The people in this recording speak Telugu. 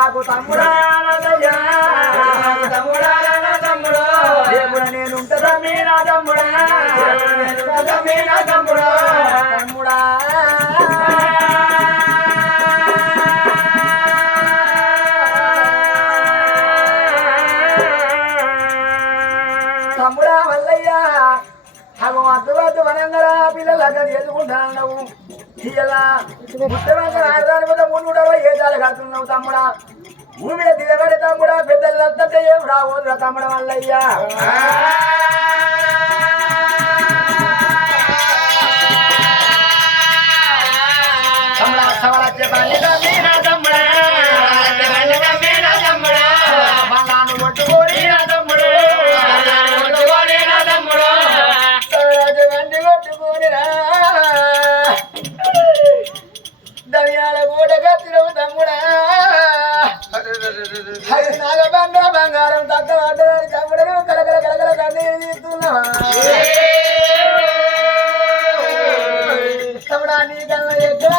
నాకు తమ్ముడా తమ్ముడా తమ్ముడు నేను ఉంటుందా మీ నా తమ్ముడా తమ్ముడా తమ్ముడా తమ్ముడా మల్లయ్య అగో అద్దువద్దు వనంగరా పిల్లలగా చేసుకుంటాను ఇలా ముఖ్యమంత్రి రాజధాని మీద ముందుడలో ఏ జాలు కడుతున్నావు తమ్ముడా భూమి దిగబడి తమ్ముడా పెద్దలంతా ఏం రావద్దురా తమ్ముడ మల్లయ్య తమ్ముడా సవలచ్చే పండిత మీనా తమ్ముడా బంగాను కొట్టుకోని నా తమ్ముడు వండి కొట్టుకోనిరా ధనియాల కూడ కత్తిరవు తమ్ముడా అది నాగబండ బంగారం తగ్గబడ్డదని తమ్ముడను కలకల కలకల కన్నీరు తీస్తున్నావా తమ్ముడా నీ కన్నా ఎక్కడ